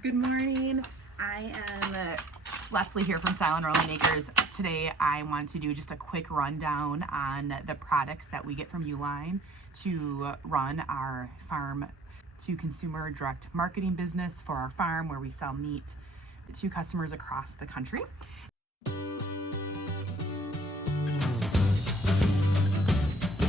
Good morning. I am Leslie here from Silent Rolling Makers. Today I want to do just a quick rundown on the products that we get from ULINE to run our farm to consumer direct marketing business for our farm, where we sell meat to customers across the country.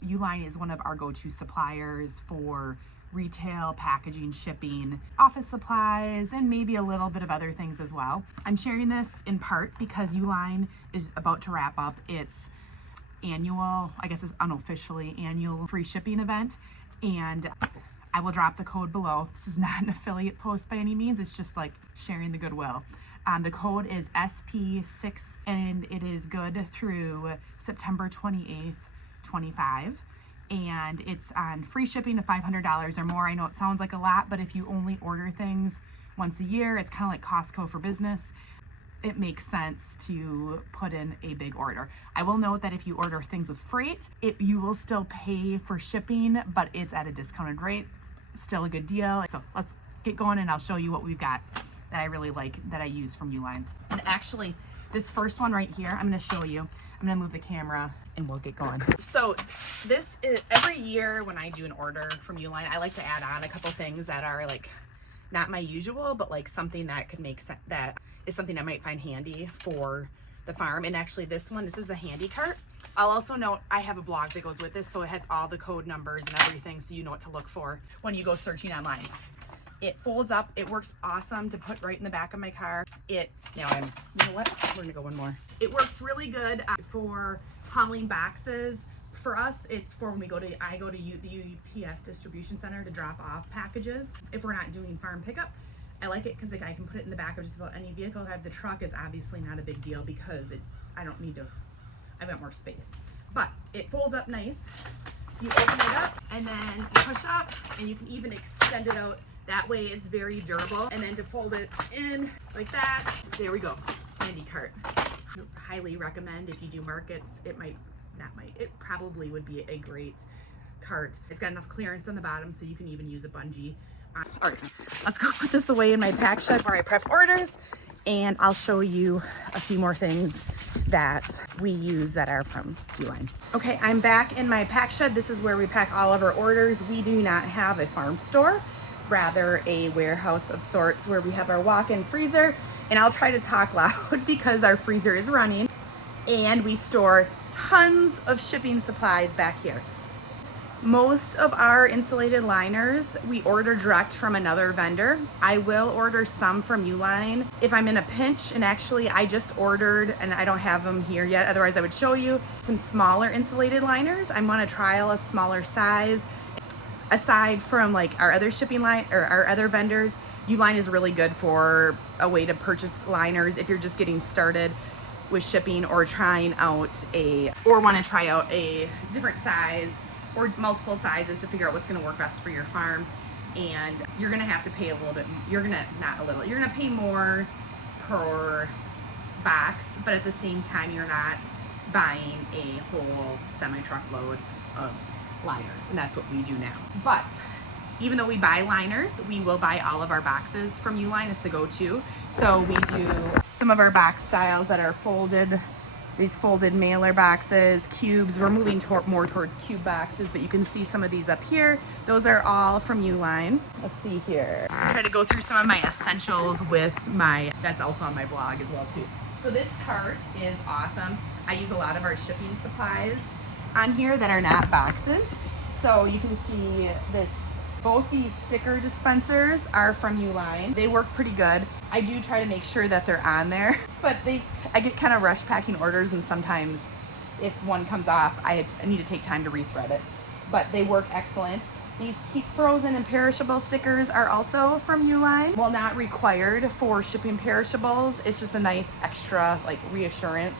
ULINE is one of our go-to suppliers for retail, packaging, shipping, office supplies, and maybe a little bit of other things as well. I'm sharing this in part because ULINE is about to wrap up its annual, I guess it's unofficially annual free shipping event, and I will drop the code below. This is not an affiliate post by any means, it's just like sharing the goodwill. The code is SP6 and it is good through September 28th, 25. And it's on free shipping of $500 or more. I know it sounds like a lot, but if you only order things once a year, it's kind of like Costco for business. It makes sense to put in a big order. I will note that if you order things with freight, you will still pay for shipping, but it's at a discounted rate. Still a good deal. So let's get going and I'll show you what we've got that I really like that I use from ULINE. And actually, this first one right here, I'm gonna show you. I'm gonna move the camera and we'll get going. So this is, every year when I do an order from ULINE, I like to add on a couple things that are like not my usual, but like something that could make sense, that is something I might find handy for the farm. And actually this is the handy cart. I'll also note I have a blog that goes with this, so it has all the code numbers and everything, so you know what to look for when you go searching online. It folds up. It works awesome to put right in the back of my car. You know what? We're gonna go one more. It works really good for hauling boxes. For us, it's for when I go to the UPS distribution center to drop off packages. If we're not doing farm pickup, I like it because I can put it in the back of just about any vehicle. If I have the truck, it's obviously not a big deal because I've got more space. But it folds up nice. You open it up and then you push up, and you can even extend it out. That way it's very durable. And then to fold it in like that, there we go, handy cart. Highly recommend if you do markets. It probably would be a great cart. It's got enough clearance on the bottom so you can even use a bungee. All right, let's go put this away in my pack shed where I prep orders, and I'll show you a few more things that we use that are from ULINE. Okay, I'm back in my pack shed. This is where we pack all of our orders. We do not have a farm store, rather a warehouse of sorts where we have our walk-in freezer. And I'll try to talk loud because our freezer is running, and we store tons of shipping supplies back here. Most of our insulated liners we order direct from another vendor. I will order some from ULINE if I'm in a pinch, and actually I just ordered, and I don't have them here yet, otherwise I would show you, some smaller insulated liners. I'm on a trial a smaller size. Aside from like our other shipping line or our other vendors, ULINE is really good for a way to purchase liners if you're just getting started with shipping or want to try out a different size or multiple sizes to figure out what's going to work best for your farm. And you're going to have to pay you're going to pay more per box, but at the same time you're not buying a whole semi-truckload of liners, and that's what we do now. But even though we buy liners, we will buy all of our boxes from ULINE. It's the go-to. So we do some of our box styles that are folded, these folded mailer boxes, cubes. We're moving more towards cube boxes, but you can see some of these up here. Those are all from ULINE. Let's see here. I try to go through some of my essentials that's also on my blog as well too. So this cart is awesome. I use a lot of our shipping supplies on here that are not boxes. So you can see both these sticker dispensers are from ULINE. They work pretty good. I do try to make sure that they're on there, but I get kind of rush packing orders, and sometimes if one comes off, I need to take time to rethread it, but they work excellent. These keep frozen and perishable stickers are also from ULINE. Well, not required for shipping perishables. It's just a nice extra like reassurance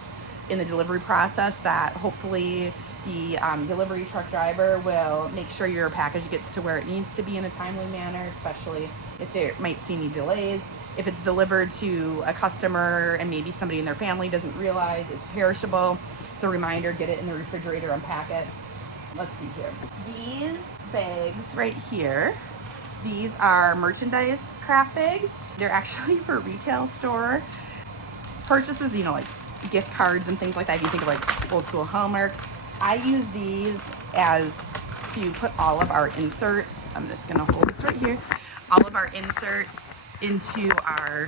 in the delivery process that hopefully the delivery truck driver will make sure your package gets to where it needs to be in a timely manner, especially if there might see any delays. If it's delivered to a customer and maybe somebody in their family doesn't realize it's perishable, it's a reminder, get it in the refrigerator, unpack it. Let's see here. These bags right here, these are merchandise craft bags. They're actually for retail store purchases, you know, like gift cards and things like that. If you think of like old school Hallmark, I use these as to put all of our inserts. I'm just gonna hold this right here. All of our inserts into our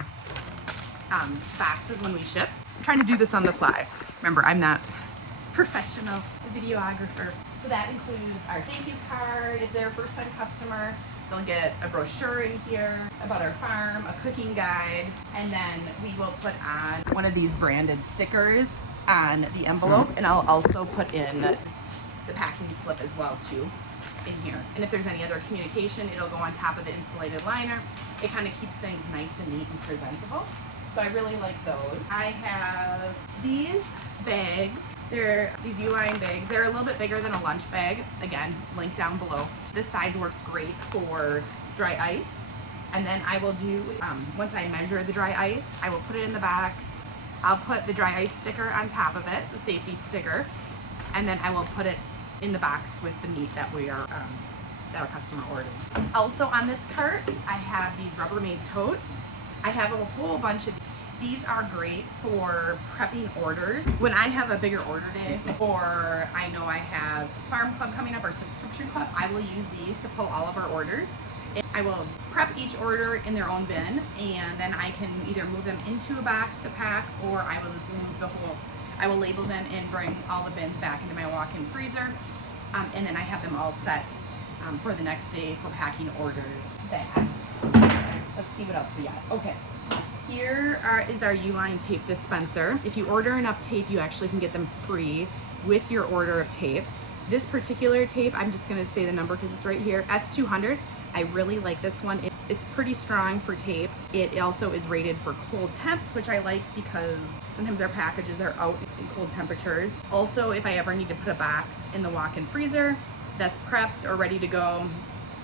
boxes when we ship. I'm trying to do this on the fly. Remember, I'm not professional videographer. So that includes our thank you card. If they're a first time customer, they'll get a brochure in here about our farm, a cooking guide, and then we will put on one of these branded stickers on the envelope, and I'll also put in the packing slip as well too in here. And if there's any other communication, it'll go on top of the insulated liner. It kind of keeps things nice and neat and presentable. So I really like those. I have these bags. They're these ULINE bags. They're a little bit bigger than a lunch bag. Again, link down below. This size works great for dry ice. And then I will do, once I measure the dry ice, I will put it in the box. I'll put the dry ice sticker on top of it, the safety sticker, and then I will put it in the box with the meat that we are, that our customer ordered. Also on this cart, I have these Rubbermaid totes. I have a whole bunch of these. Are great for prepping orders. When I have a bigger order day, or I know I have Farm Club coming up or Subscription Club, I will use these to pull all of our orders. I will prep each order in their own bin, and then I can either move them into a box to pack, or I will just move the whole, I will label them and bring all the bins back into my walk-in freezer, and then I have them all set for the next day for packing orders. Let's see what else we got. Okay, here is our ULINE tape dispenser. If you order enough tape, you actually can get them free with your order of tape. This particular tape, I'm just gonna say the number because it's right here, S200. I really like this one. It's pretty strong for tape. It also is rated for cold temps, which I like because sometimes our packages are out in cold temperatures. Also, if I ever need to put a box in the walk-in freezer that's prepped or ready to go,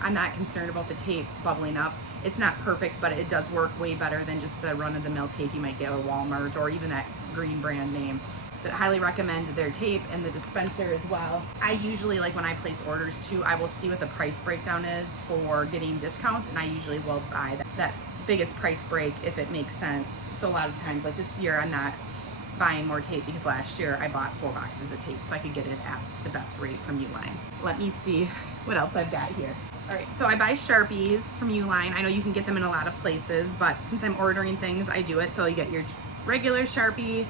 I'm not concerned about the tape bubbling up. It's not perfect, but it does work way better than just the run-of-the-mill tape you might get at Walmart or even that green brand name. But I highly recommend their tape and the dispenser as well. I usually, like when I place orders too, I will see what the price breakdown is for getting discounts, and I usually will buy that biggest price break if it makes sense. So a lot of times, like this year, I'm not buying more tape because last year I bought 4 boxes of tape so I could get it at the best rate from ULINE. Let me see what else I've got here. All right, so I buy Sharpies from ULINE. I know you can get them in a lot of places, but since I'm ordering things, I do it. So you get your regular Sharpie,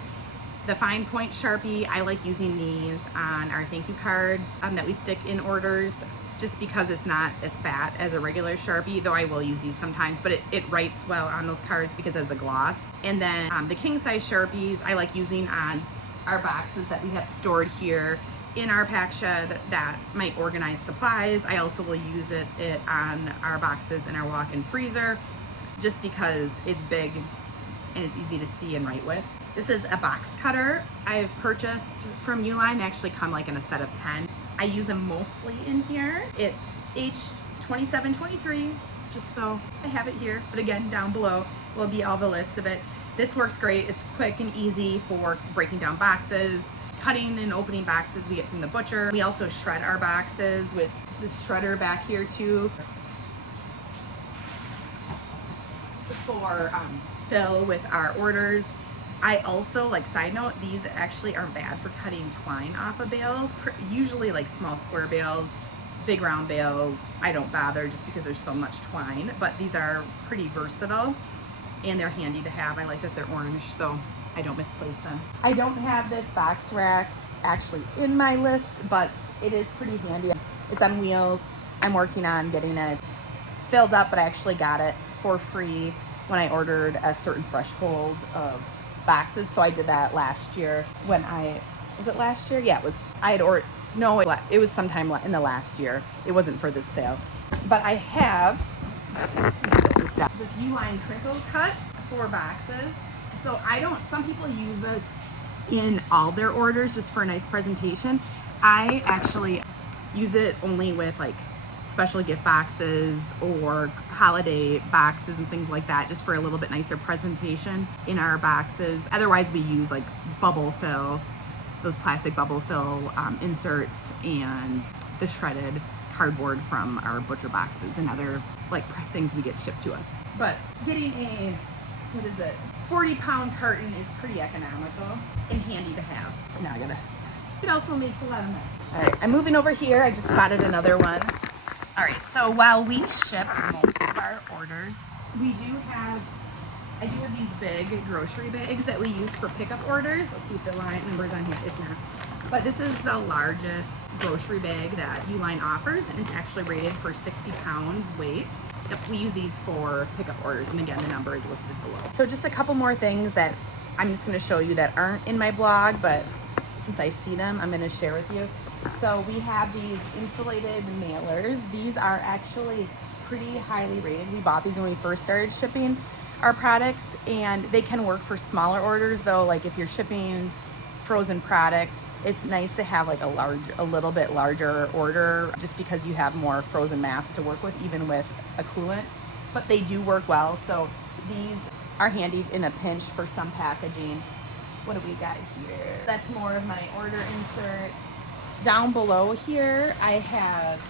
the fine point Sharpie. I like using these on our thank you cards that we stick in orders, just because it's not as fat as a regular Sharpie, though I will use these sometimes, but it writes well on those cards because it's a gloss. And then the king size Sharpies I like using on our boxes that we have stored here in our pack shed that might organize supplies. I also will use it on our boxes in our walk-in freezer, just because it's big and it's easy to see and write with. This is a box cutter I've purchased from ULINE. They actually come like in a set of 10. I use them mostly in here. It's H2723, just so I have it here. But again, down below will be all the list of it. This works great. It's quick and easy for breaking down boxes, cutting and opening boxes we get from the butcher. We also shred our boxes with this shredder back here too for fill with our orders. I also, like side note, these actually aren't bad for cutting twine off of bales. Usually like small square bales, big round bales, I don't bother just because there's so much twine, but these are pretty versatile and they're handy to have. I like that they're orange, so I don't misplace them. I don't have this box rack actually in my list, but it is pretty handy. It's on wheels. I'm working on getting it filled up, but I actually got it for free when I ordered a certain threshold of boxes. So I did that last year when was it last year? Yeah, it was, it was sometime in the last year. It wasn't for this sale. But I have this ULINE crinkle cut for boxes. So some people use this in all their orders just for a nice presentation. I actually use it only with like special gift boxes or holiday boxes and things like that, just for a little bit nicer presentation in our boxes. Otherwise we use like bubble fill, those plastic bubble fill inserts, and the shredded cardboard from our butcher boxes and other like things we get shipped to us. But getting a, 40-pound carton is pretty economical and handy to have. Now it also makes a lot of mess. All right, I'm moving over here. I just spotted another one. All right, so while we ship most of our orders, I do have these big grocery bags that we use for pickup orders. Let's see if the line number's on here. It's not. But this is the largest grocery bag that ULINE offers, and it's actually rated for 60 pounds weight. Yep, we use these for pickup orders, and again, the number is listed below. So just a couple more things that I'm just gonna show you that aren't in my blog, but since I see them, I'm gonna share with you. So we have these insulated mailers. These are actually pretty highly rated. We bought these when we first started shipping our products, and they can work for smaller orders though. Like if you're shipping frozen product, it's nice to have like a little bit larger order, just because you have more frozen mass to work with, even with a coolant. But they do work well, so these are handy in a pinch for some packaging. What do we got here? That's more of my order inserts. Down below here, I have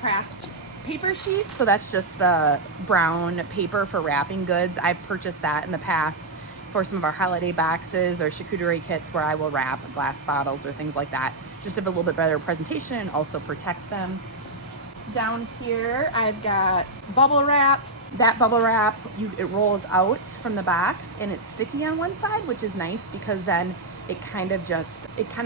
Kraft paper sheets. So that's just the brown paper for wrapping goods. I've purchased that in the past for some of our holiday boxes or charcuterie kits where I will wrap glass bottles or things like that, just to have a little bit better presentation and also protect them. Down here, I've got bubble wrap. That bubble wrap, it rolls out from the box and it's sticky on one side, which is nice because then it kind of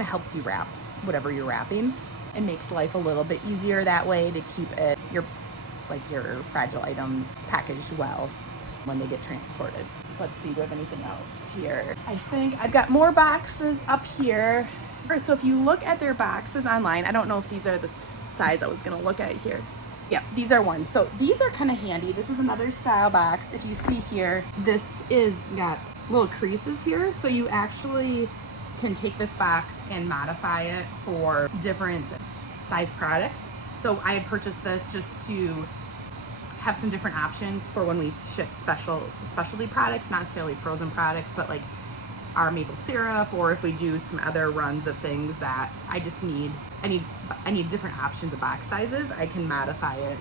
helps you wrap whatever you're wrapping and makes life a little bit easier that way to keep your fragile items packaged well when they get transported. Let's see, do we have anything else here? I think I've got more boxes up here. So if you look at their boxes online, I don't know if these are the size I was gonna look at here. Yeah, these are ones. So these are kind of handy. This is another style box. If you see here, this is got little creases here. So you actually can take this box and modify it for different size products. So I purchased this just to have some different options for when we ship specialty products, not necessarily frozen products, but like our maple syrup, or if we do some other runs of things that I just need, I need different options of box sizes. I can modify it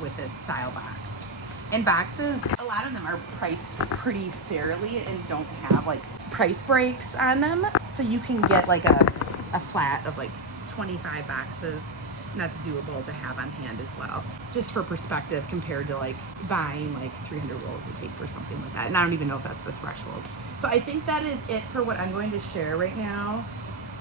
with this style box. And boxes, a lot of them are priced pretty fairly and don't have like price breaks on them. So you can get like a flat of like 25 boxes, and that's doable to have on hand as well. Just for perspective, compared to like buying like 300 rolls of tape or something like that. And I don't even know if that's the threshold. So I think that is it for what I'm going to share right now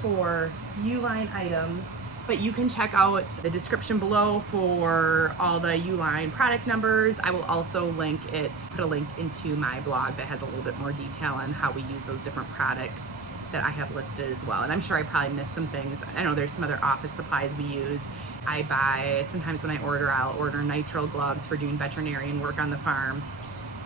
for ULINE items. But you can check out the description below for all the ULINE product numbers. I will also put a link into my blog that has a little bit more detail on how we use those different products that I have listed as well. And I'm sure I probably missed some things. I know there's some other office supplies we use. I buy, sometimes when I'll order nitrile gloves for doing veterinarian work on the farm.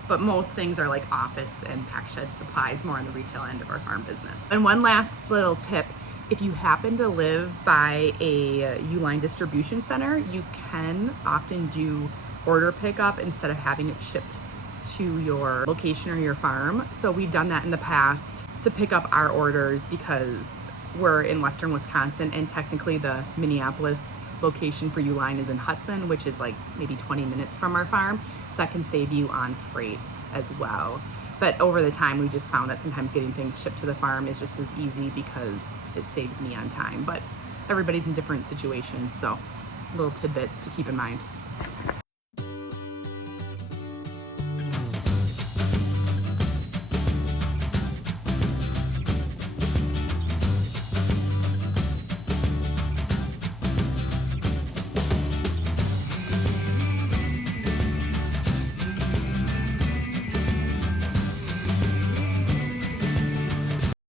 But most things are like office and pack shed supplies, more on the retail end of our farm business. And one last little tip, if you happen to live by a ULINE distribution center, you can often do order pickup instead of having it shipped to your location or your farm. So we've done that in the past to pick up our orders because we're in Western Wisconsin, and technically the Minneapolis location for ULINE is in Hudson, which is like maybe 20 minutes from our farm. So that can save you on freight as well. But over the time, we just found that sometimes getting things shipped to the farm is just as easy because it saves me on time. But everybody's in different situations, so a little tidbit to keep in mind.